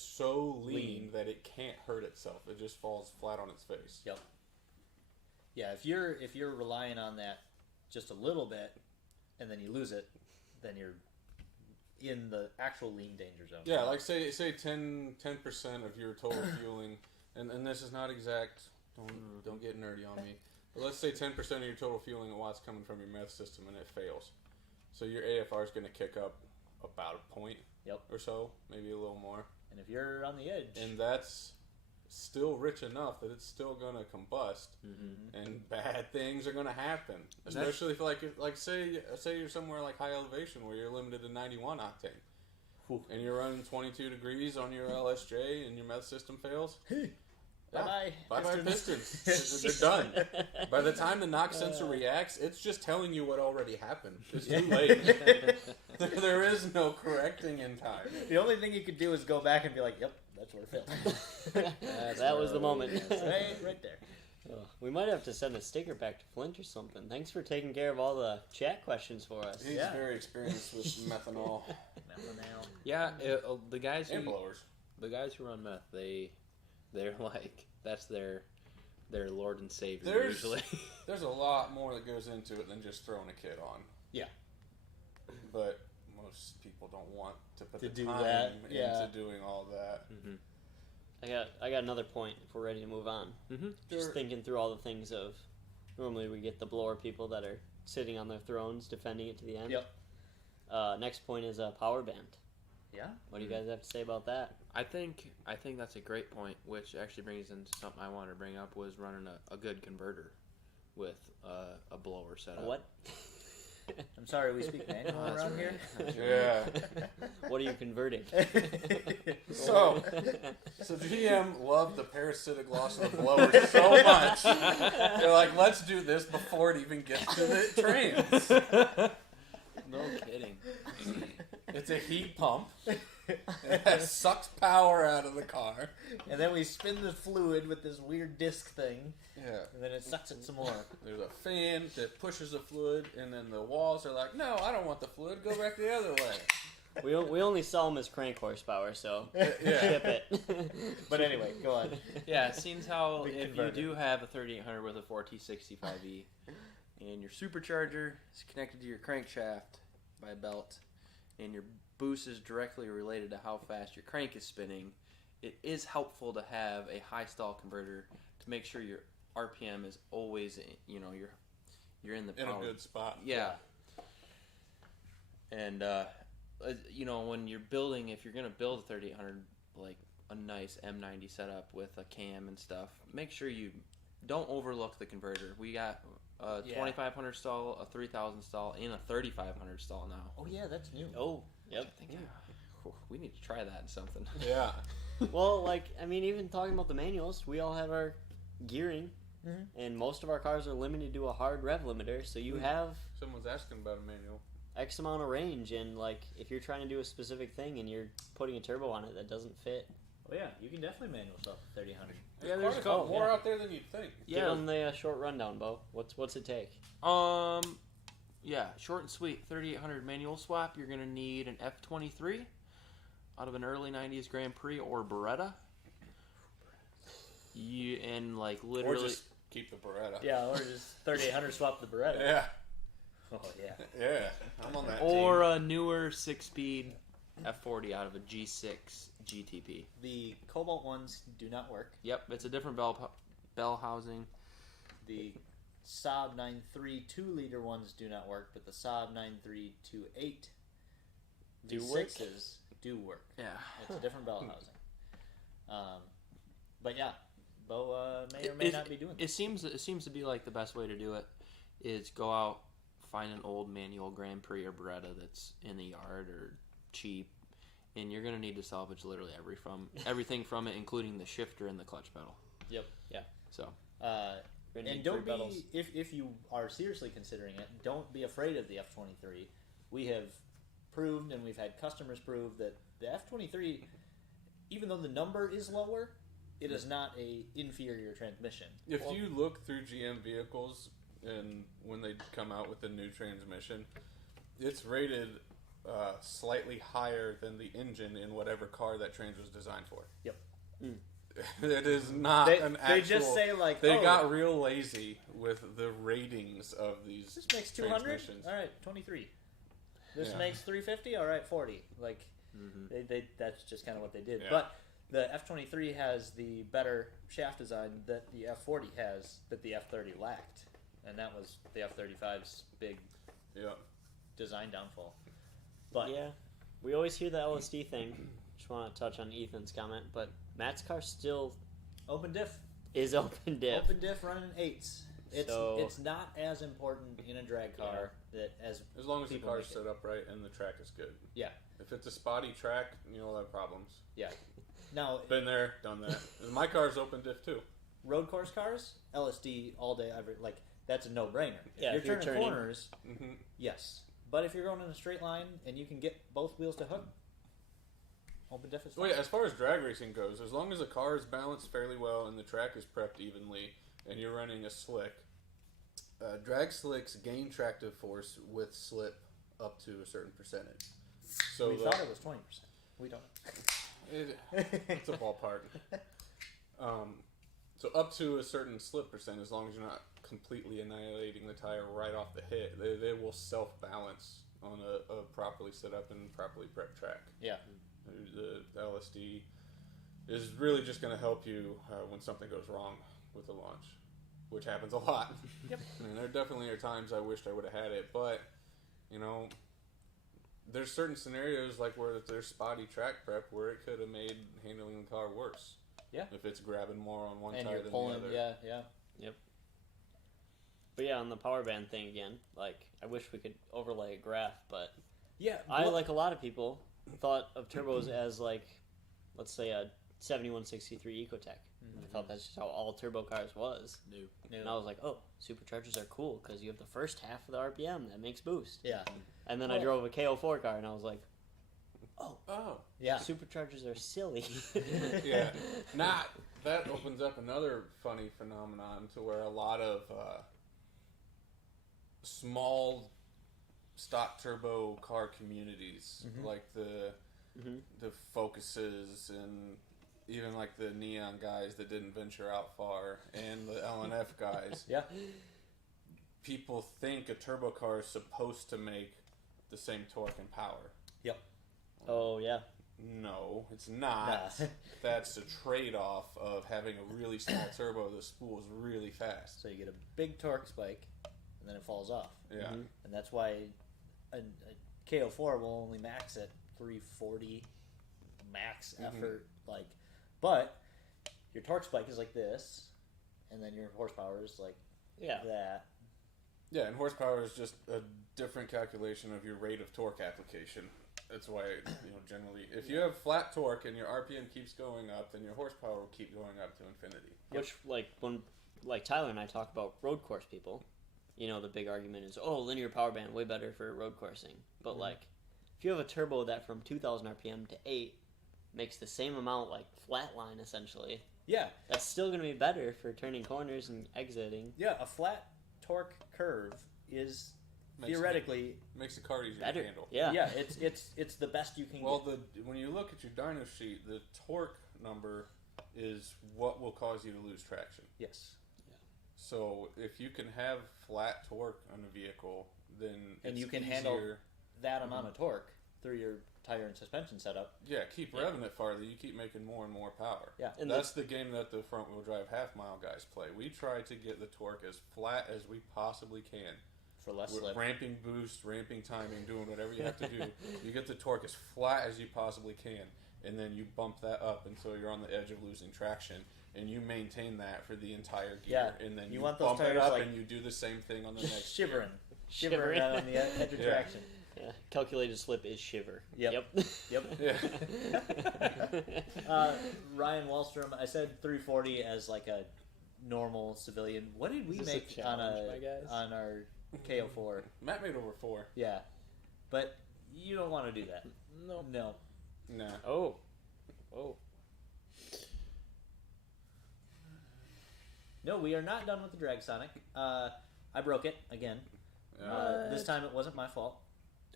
so lean that it can't hurt itself. It just falls flat on its face. Yep. Yeah, if you're relying on that just a little bit, and then you lose it, then you're in the actual lean danger zone. Yeah, like say 10% of your total fueling, and this is not exact. Don't get nerdy on me. But let's say 10% of your total fueling and watts coming from your meth system, and it fails. So your AFR is going to kick up about a point. Or so, maybe a little more. And if you're on the edge, and that's still rich enough that it's still going to combust, and bad things are going to happen. Especially if like say you're somewhere like high elevation where you're limited to 91 octane, and you're running 22 degrees on your LSJ, and your meth system fails. Bye-bye pistons. They're done. By the time the knock sensor reacts, it's just telling you what already happened. It's too late. There is no correcting in time. The only thing you could do is go back and be like, yep, that's where it failed. That was the moment. right there. We might have to send a sticker back to Flint or something. Thanks for taking care of all the chat questions for us. He's very experienced with methanol. Yeah, the guys and blowers. The guys who run meth, they're like, that's their Lord and Savior usually. There's a lot more that goes into it than just throwing a kit on. Yeah. But most people don't want to put the do time that. into doing all that. I got another point if we're ready to move on. Just thinking through all the things of, normally we get the blower people that are sitting on their thrones defending it to the end. Yep. Next point is a power band. Yeah. What do you guys have to say about that? I think that's a great point, which actually brings into something I wanted to bring up, was running a good converter with a blower setup. What? I'm sorry, we speak manual around here? Yeah. What are you converting? So GM loved the parasitic loss of the blower so much. They're like, let's do this before it even gets to the trains. No kidding. It's a heat pump that sucks power out of the car. And then we spin the fluid with this weird disc thing. Yeah. And then it sucks it some more. There's a fan that pushes the fluid, and then the walls are like, no, I don't want the fluid. Go back the other way. We only sell them as crank horsepower, so Yeah. ship it. But anyway, go on. Yeah, it seems how Big if converter. you do have a 3800 with a 4T65E, and your supercharger is connected to your crankshaft by a belt, and your boost is directly related to how fast your crank is spinning, it is helpful to have a high stall converter to make sure your RPM is always, you're in the power. In a good spot. Yeah. And when you're building, if you're gonna build a 3800, like a nice M90 setup with a cam and stuff, make sure you don't overlook the converter. We got a 2500 stall, a 3000 stall, and a 3500 stall now. Oh, yeah, that's new. Oh, yep. We need to try that in something. Yeah. Well, even talking about the manuals, we all have our gearing, and most of our cars are limited to a hard rev limiter, so you have Someone's asking about a manual. X amount of range, and if you're trying to do a specific thing and you're putting a turbo on it that doesn't fit, Oh, yeah, you can definitely manual stuff at 3000. There's quite a couple more out there than you'd think. give them the short rundown, Bo. What's it take? Short and sweet. 3800 manual swap. You're gonna need an F23 out of an early 90s Grand Prix or Beretta. Or just keep the Beretta. Yeah, or just 3800 swap the Beretta. Yeah. Oh yeah. Yeah, I'm on that Or team. a newer 6-speed F40 out of a G6 GTP. The Cobalt ones do not work. Yep, it's a different bell housing. The Saab 9.3 2-liter ones do not work, but the Saab 9.3 2.8 Do work? V6s do work. Yeah. It's a different bell housing. But yeah, Bo may or may not be doing it. Seems to be like the best way to do it is go out, find an old manual Grand Prix or Beretta that's in the yard or cheap, and you're going to need to salvage literally everything from it, including the shifter and the clutch pedal. Yep. Yeah. So. And don't be, if you are seriously considering it, don't be afraid of the F23. We have proved, and we've had customers prove, that the F23, even though the number is lower, it is not a inferior transmission. If you look through GM vehicles, and when they come out with the new transmission, it's rated slightly higher than the engine in whatever car that trans was designed for. Yep. It is not an actual... They just say, like, They got real lazy with the ratings of these This makes 200? All right, 23. This makes 350? All right, 40. Like, that's just kind of what they did. Yeah. But the F23 has the better shaft design that the F40 has that the F30 lacked. And that was the F35's big design downfall. But yeah, we always hear the LSD thing. Just want to touch on Ethan's comment, but Matt's car still open diff is open diff. Open diff running 8s. It's not as important in a drag car that as long as the car's set up right and the track is good. Yeah. If it's a spotty track, you'll have problems. Yeah. Now been there, done that. My car's open diff too. Road course cars, LSD all day, like that's a no-brainer. Yeah, if you're turning corners, yes. But if you're going in a straight line and you can get both wheels to hook, open diff is fine. Well, yeah, as far as drag racing goes, as long as the car is balanced fairly well and the track is prepped evenly, and you're running a slick, drag slicks gain tractive force with slip up to a certain percentage. So we thought it was 20%. We don't know. It's a ballpark. So up to a certain slip percent, as long as you're not completely annihilating the tire right off the hit, they will self-balance on a properly set up and properly prepped track. Yeah. The LSD is really just going to help you when something goes wrong with the launch, which happens a lot. Yep. I mean, there definitely are times I wished I would have had it, but, you know, there's certain scenarios like where there's spotty track prep where it could have made handling the car worse. Yeah. If it's grabbing more on one and tire you're than pulling, the other. Yeah. Yep. But yeah, on the power band thing again, like, I wish we could overlay a graph, but I, like a lot of people, thought of turbos as, like, let's say a 7163 Ecotec. I thought that's just how all turbo cars was. No. And I was like, oh, superchargers are cool because you have the first half of the RPM that makes boost. Yeah. And then I drove a KO4 car and I was like, oh, yeah, superchargers are silly. Yeah. That opens up another funny phenomenon to where a lot of small stock turbo car communities, like the Focuses and even like the Neon guys that didn't venture out far, and the LNF guys. Yeah. People think a turbo car is supposed to make the same torque and power. Yep. Oh, yeah. No, it's not. That's a trade-off of having a really small turbo that spools really fast. So you get a big torque spike, and then it falls off. Yeah. And that's why a KO4 will only max at 340 max effort. But your torque spike is like this, and then your horsepower is like that. Yeah, and horsepower is just a different calculation of your rate of torque application. That's why, generally, if you have flat torque and your RPM keeps going up, then your horsepower will keep going up to infinity. Which, when Tyler and I talk about road course people, the big argument is, linear power band, way better for road coursing. But, if you have a turbo that from 2,000 RPM to 8 makes the same amount, flatline, essentially. Yeah. That's still going to be better for turning corners and exiting. Yeah, a flat torque curve is... theoretically makes the car easier better. To handle. Yeah, it's the best you can get. When you look at your dyno sheet, the torque number is what will cause you to lose traction. Yes. Yeah. So if you can have flat torque on a vehicle, then and you can easier. handle that amount of torque through your tire and suspension setup. Yeah, keep revving it farther. You keep making more and more power. Yeah, and that's the game that the front wheel drive half mile guys play. We try to get the torque as flat as we possibly can. For less slip. Ramping boost, ramping timing, doing whatever you have to do. You get the torque as flat as you possibly can, and then you bump that up until you're on the edge of losing traction, and you maintain that for the entire gear. Yeah, and then you want those bump tires it up, like and you do the same thing on the next shivering. gear. Shivering out on the edge of traction. Yeah, calculated slip is shiver. Yep. Yeah. Ryan Wallstrom, I said 340 as like a normal civilian. What did we make on our KO4? Matt made over 4. Yeah, but you don't want to do that. No. Nah. Oh. No, we are not done with the Drag Sonic. I broke it again. This time it wasn't my fault.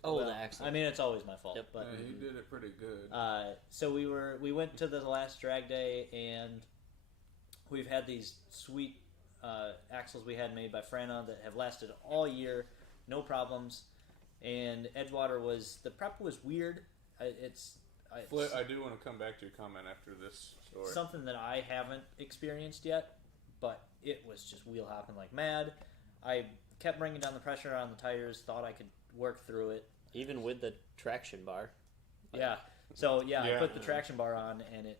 Oh, well, the axle. I mean, it's always my fault. Yep. But he did it pretty good. so we went to the last drag day, and we've had these sweet axles we had made by Frana that have lasted all year, no problems. And Edgewater the prep was weird. Flip, I do want to come back to your comment after this story. Something that I haven't experienced yet, but it was just wheel hopping like mad. I kept bringing down the pressure on the tires, thought I could work through it. Even with the traction bar. Yeah. So, I put the traction bar on, and it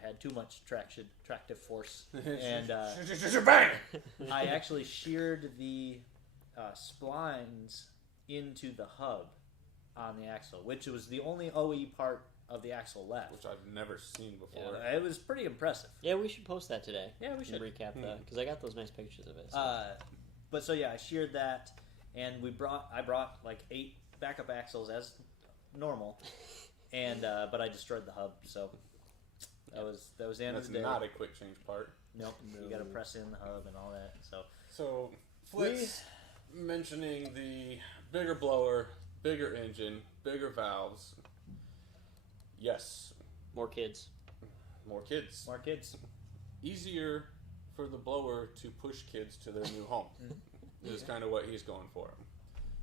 had too much tractive force. And I actually sheared the splines into the hub on the axle, which was the only OE part of the axle left. Which I've never seen before. Yeah, it was pretty impressive. Yeah, we should post that today. Yeah, we should. Recap that, because I got those nice pictures of it. So. But so I sheared that, and I brought like 8 backup axles as normal, and but I destroyed the hub, so that was the end of the day. That's not a quick change part. Nope, you got to press in the hub and all that. So Flick's mentioning the bigger blower, bigger engine, bigger valves. Yes. More kids. More kids. More kids. Easier for the blower to push kids to their new home. Is kind of what he's going for.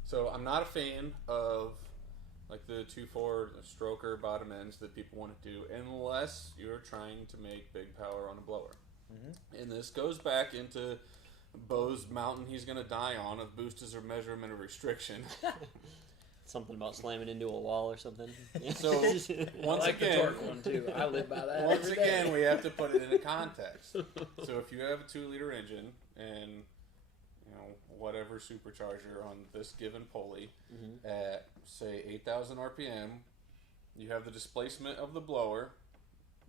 So I'm not a fan of like the 2.4 stroker bottom ends that people want to do unless you're trying to make big power on a blower. And this goes back into Bo's mountain he's going to die on of boost as a measurement of restriction. Something about slamming into a wall or something. So once like again, the torque one too. I live by that. Once again, we have to put it into context. So if you have a 2-liter engine and whatever supercharger on this given pulley at say 8,000 RPM, you have the displacement of the blower,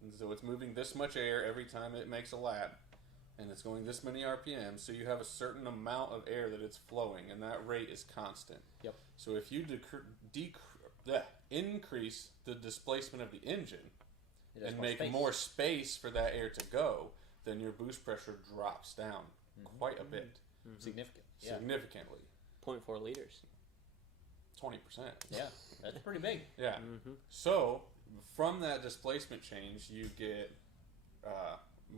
and so it's moving this much air every time it makes a lap, and it's going this many RPM. So you have a certain amount of air that it's flowing, and that rate is constant. Yep. So if you increase the displacement of the engine and make more space for that air to go, then your boost pressure drops down quite a bit. Significantly. 0.4 liters. 20%. Yeah, that's pretty big. Yeah. So from that displacement change, you get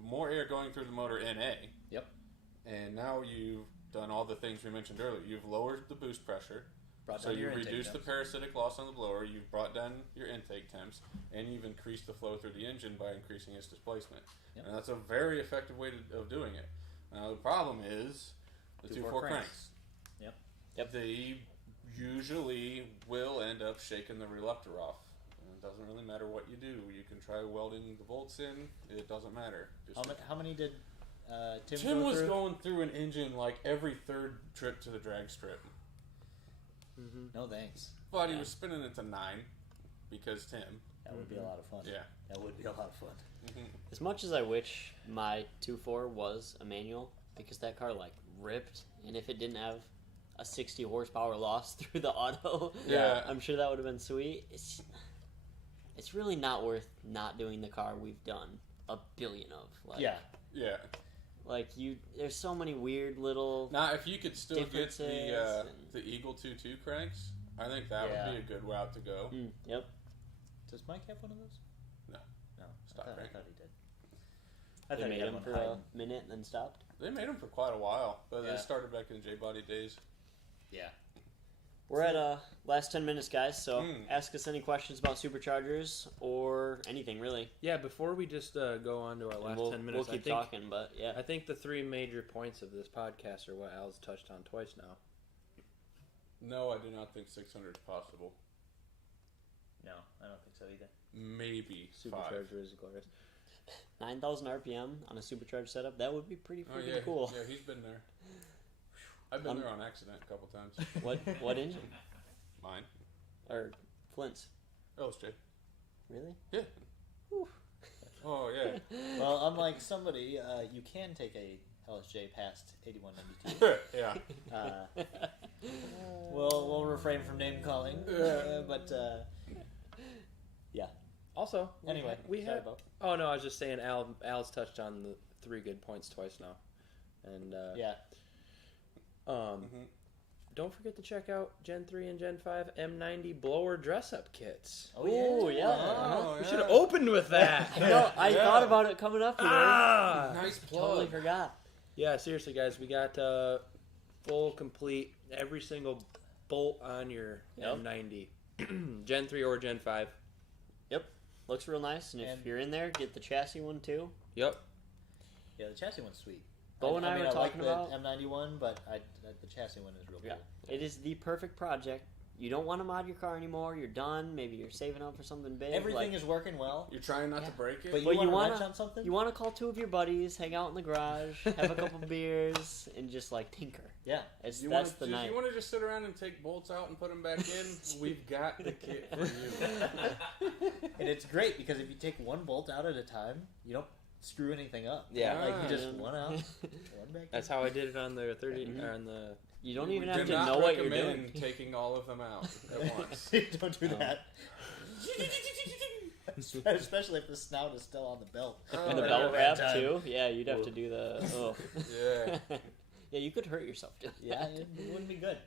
more air going through the motor NA. Yep. And now you've done all the things we mentioned earlier. You've lowered the boost pressure. So you've reduced the parasitic loss on the blower, you've brought down your intake temps, and you've increased the flow through the engine by increasing its displacement. And that's a very effective way of doing it. Now the problem is the 2.4 cranks. Yep. They usually will end up shaking the reluctor off. And it doesn't really matter what you do. You can try welding the bolts in. It doesn't matter. How many did Tim Tim go was through? going through an engine like every 3rd trip to the drag strip. No thanks. But he was spinning it to 9 because Tim. That would be a lot of fun. Yeah. That would be a lot of fun. As much as I wish my 2.4 was a manual, because that car ripped, and if it didn't have a 60 horsepower loss through the auto, I'm sure that would have been sweet. It's really not worth not doing the car we've done a billion of. Yeah. There's so many weird little. Now, if you could still get the and Eagle 2.2 cranks, I think that would be a good route to go. Yep. Does Mike have one of those? No. No. Stop I crank. thought he did. They made him for a minute and then stopped. They made them for quite a while, but they started back in the J-Body days. Yeah. We're at last 10 minutes, guys, so ask us any questions about Superchargers or anything, really. Yeah, before we just go on to our last 10 minutes, we'll keep talking, but yeah. I think the 3 major points of this podcast are what Al's touched on twice now. No, I do not think 600 is possible. No, I don't think so either. Maybe Supercharger is glorious. 9,000 RPM on a supercharged setup, that would be pretty freaking cool. Yeah, he's been there. I've been there on accident a couple times. What engine? Mine. Or Flint's? LSJ. Really? Yeah. Whew. Oh, yeah. Well, unlike somebody, you can take a LSJ past 8192. Yeah. We'll refrain from name calling, but yeah. Also, anyway, we have. Oh no, I was just saying, Al's touched on the 3 good points twice now, and yeah. Don't forget to check out Gen 3 and Gen 5 M90 blower dress-up kits. Oh, yeah. We should have opened with that. I thought about it coming up here. Nice plug. Totally forgot. Yeah, seriously, guys, we got full, complete, every single bolt on your M90. Gen 3 or Gen 5. Yep. Looks real nice, and if you're in there, get the chassis one, too. Yep. Yeah, the chassis one's sweet. Bo and I were talking about the M91, but the chassis one is real cool. It is the perfect project. You don't want to mod your car anymore. You're done. Maybe you're saving up for something big. Everything is working well. You're trying not to break it. But you want to wrench on something? You want to call 2 of your buddies, hang out in the garage, have a couple beers, and just like tinker. Yeah. That's the night. If you want to just sit around and take bolts out and put them back in, we've got the kit for you. And it's great because if you take one bolt out at a time, you don't screw anything up. Yeah. Like you just one out, one back in. That's how I did it on the 30 on the. You don't even have to know what you're doing. Taking all of them out at once. Don't do that. Especially if the snout is still on the belt. And the belt wrap too. Yeah, you'd have to do the. Oh. Yeah. Yeah, you could hurt yourself doing that. Yeah, it wouldn't be good.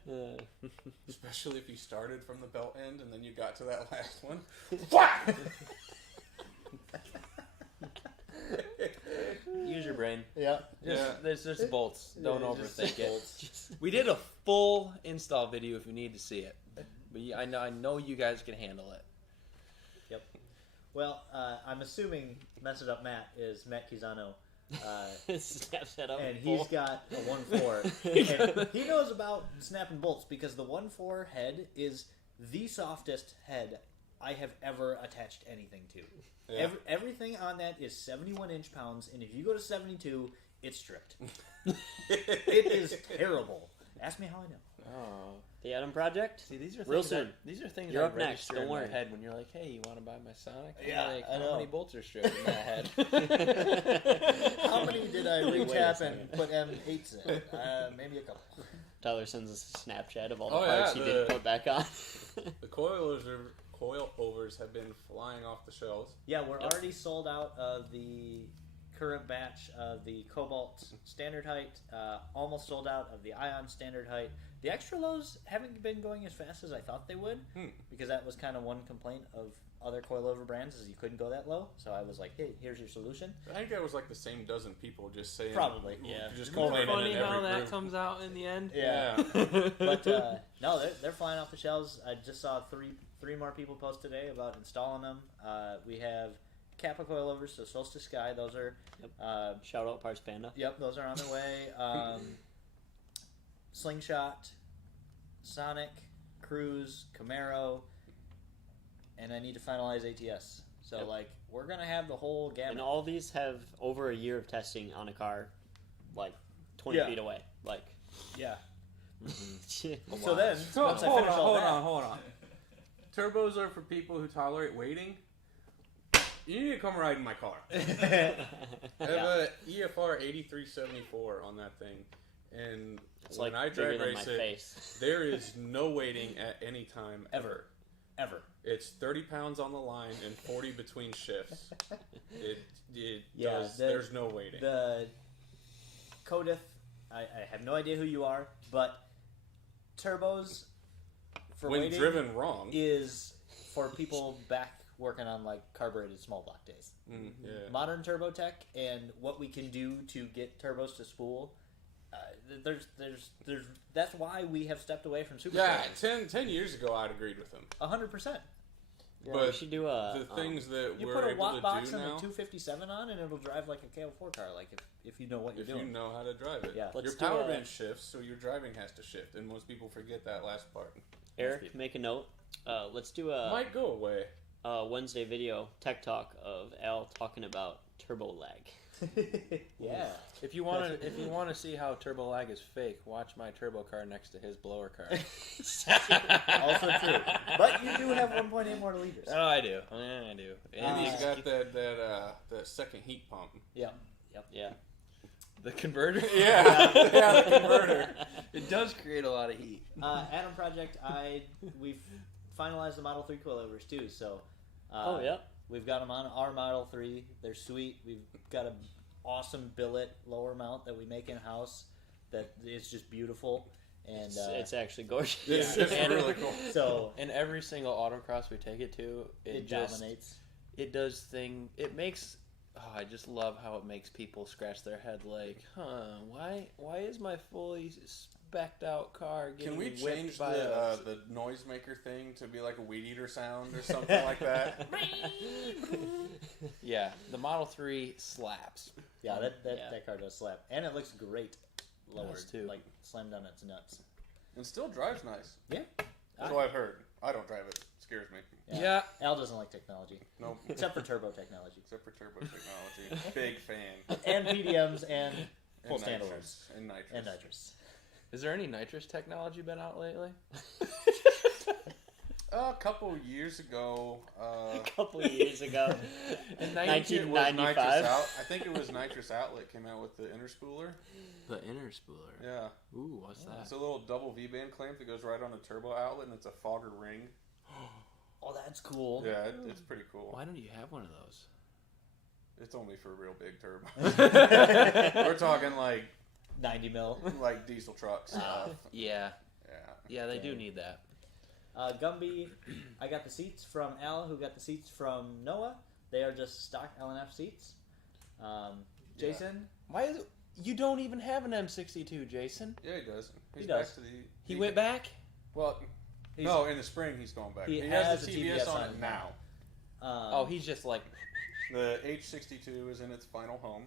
Especially if you started from the belt end and then you got to that last one. Use your brain. Yeah. There's just bolts. Don't overthink it. We did a full install video if you need to see it. But I know you guys can handle it. Yep. Well, I'm assuming Mess It Up Matt is Matt Kizano. Snaps that up. And he's got a 1.4. And he knows about snapping bolts because the 1.4 head is the softest head I have ever attached anything to. Yeah. Everything on that is 71 inch-pounds, and if you go to 72, it's stripped. It is terrible. Ask me how I know. Oh. The Adam Project? See, these are real soon. These are things you're that up next. register Don't in worry. my head when you're like, "Hey, you want to buy my Sonic?" Yeah, like, I know. How many bolts are stripped in that head? How many did I retap and put M8s in? Maybe a couple. Tyler sends us a Snapchat of all the parts he didn't put back on. The coilovers have been flying off the shelves. Yeah, we're already sold out of the current batch of the Cobalt standard height. Almost sold out of the Ion standard height. The extra lows haven't been going as fast as I thought they would, because that was kind of one complaint of other coilover brands is you couldn't go that low. So I was like, hey, here's your solution. I think that was like the same dozen people just saying. Probably, yeah. Just Isn't it funny how that comes out in the end? Yeah. But no, they're flying off the shelves. I just saw three more people post today about installing them. We have Kappa coilovers, so Solstice Sky. Those are shout out Parts Panda. Yep, those are on their way. Slingshot, Sonic, Cruze, Camaro, and I need to finalize ATS. So we're gonna have the whole gamut. And all these have over a year of testing on a car, 20 feet away. Yeah. Mm-hmm. So then, once I finish all that, hold on. Turbos are for people who tolerate waiting. You need to come ride in my car. I have a EFR 8374 on that thing, and it's when I drag race it, face. there is no waiting at any time ever. It's 30 pounds on the line and 40 between shifts. There's no waiting. The Codith, I have no idea who you are, but turbos for when waiting driven wrong is for people back working on like carbureted small block days. Yeah. Modern turbo tech and what we can do to get turbos to spool. There's that's why we have stepped away from Superchargers. Yeah, 10 years ago I'd agreed with him. 100%. Yeah, but we should do the things that You we're put a able watt to box do in a now, 257 on, and it'll drive like a KO4 car. Like if you know what you're if doing. you know how to drive it. Yeah. Your Let's do power a- bench shifts, so your driving has to shift, and most people forget that last part. Eric, make a note. Let's do Might go away. a Wednesday video tech talk of Al talking about turbo lag. Yeah. If you want to see how turbo lag is fake, watch my turbo car next to his blower car. Also true. But you do have 1.8 more liters. Oh, I do. Yeah, I do. And he's got that second heat pump. Yep. Yeah. The converter. Yeah, the converter. It does create a lot of heat. Atom Project, we've finalized the Model 3 coilovers too, so Oh, yeah. we've got them on our Model 3. They're sweet. We've got an awesome billet lower mount that we make in-house that is just beautiful. And It's actually gorgeous. It's really cool. so And every single autocross we take it to, it just dominates. it does thing. It makes. Oh, I just love how it makes people scratch their head like, why is my fully spec'd out car getting Can we whipped change by the noisemaker thing to be like a weed eater sound or something like that? Yeah, the Model 3 slaps. Yeah, that car does slap. And it looks great lowered. does, too. Like slammed on its nuts. And still drives nice. Yeah. So I've heard. I don't drive it. It scares me. Yeah. Al doesn't like technology. Nope. Except for turbo technology. Except for turbo technology. Big fan. And PDMs and full And standalones. nitrous. And nitrous. And nitrous. Is there any nitrous technology been out lately? A couple years ago. A couple of years ago. In Nitrous 1995. I think it was Nitrous Outlet came out with the interspooler. The interspooler. Yeah. Ooh, what's that? It's a little double V-band clamp that goes right on a turbo outlet, and it's a fogger ring. Oh, that's cool. Yeah, it's pretty cool. Why don't you have one of those? It's only for real big turbos. We're talking like 90 mil. like diesel truck stuff. Yeah. Yeah. Yeah, they do Dang. need that. Gumby, I got the seats from Al, who got the seats from Noah. They are just stock L&F seats. Jason, Why is it, you don't even have an M62, Jason? Yeah, he does. He's He back does. to the. He went back? Well, no, in the spring he's going back. He has has the a TBS TBS on on it it now. Oh, he's just like, The H62 is in its final home.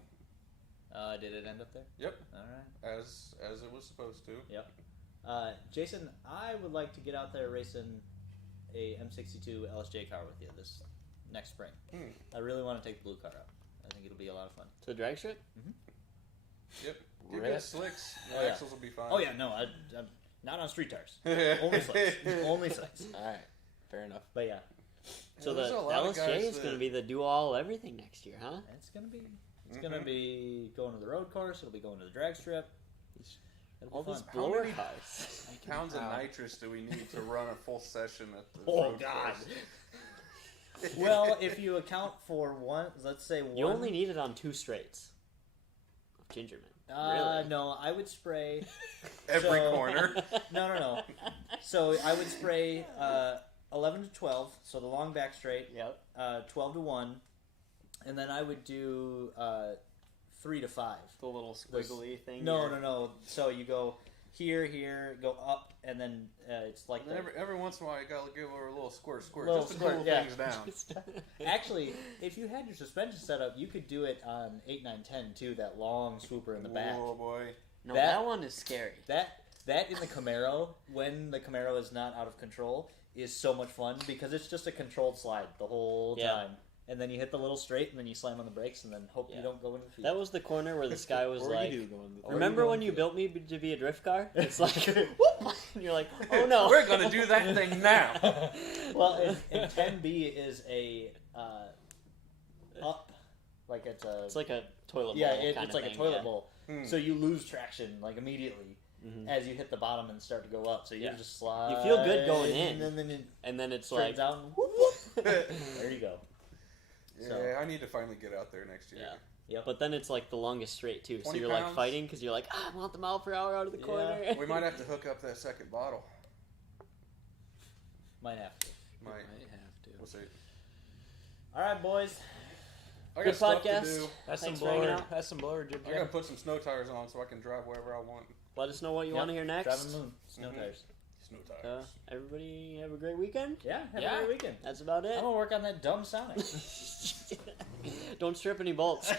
did it end up there? Yep, All right. as it was supposed to. Yep. Jason, I would like to get out there racing a M62 LSJ car with you this next spring. I really want to take the blue car out. I think it'll be a lot of fun. To the drag strip? Yep. Give Rip. it slicks. The Oh, yeah. axles will be fine. Oh yeah, no, I'm not on street tires. Only slicks. Only slicks. alright, fair enough. But yeah, So there's the a lot of LSJ guys is going to that- be the do-all everything next year, huh? it's gonna be going to the road course. It'll be going to the drag strip. It'll All be these fun. blower many- cars. Pounds of nitrous do we need to run a full session at the Oh road God. course? Well, if you account for one, let's say one. You only need it on 2 straights of Gingerman. Really? No, I would spray. Every So- corner. No. So I would spray 11 to 12, so the long back straight. Yep. 12 to 1, and then I would do 3 to 5. The little squiggly thing. No. So you go here, go up, and then it's like And every once in a while, you gotta give her a little squirt, Little just to squirt, cool yeah. things down. Actually, if you had your suspension set up, you could do it on 8, 9, 10 too. That long swooper in the back. Oh boy. No, That- that one is scary. That in the Camaro, when the Camaro is not out of control, is so much fun because it's just a controlled slide the whole Yeah. time. And then you hit the little straight, and then you slam on the brakes, and then hope you Yeah. don't go into the field. That was the corner where this guy was Or like, you do going to remember when you built me to be a drift car? It's like, whoop! And you're like, oh no. We're gonna do that thing now. Well, and 10B is a up, like it's a It's like a toilet bowl. yeah, kind it's of like thing, a toilet yeah. bowl. Hmm. So you lose traction like immediately Mhm. as you hit the bottom and start to go up. So you Yeah. just slide. You feel good going in. and then it And then it's straightens like, out. And whoop, whoop. There you go. Yeah, So- I need to finally get out there next year. yeah. Yep. But then it's like the longest straight too. So 20 you're like pounds? fighting because you're like, I want the mile per hour out of the Yeah. corner. We might have to hook up that second bottle. Might have to. Might. Might have to. We'll see. All right, boys. I Good got stuff podcast. to do. That's Thanks some for hanging blower. out. That's some blower jib. I gotta put some snow tires on so I can drive wherever I want. Let us know what you Yep. want to hear next. Driving moon. Snow tires. Snow tires. Everybody have a great weekend. Yeah, have Yeah. a great weekend. That's about it. I'm going to work on that dumb Sonic. Don't strip any bolts.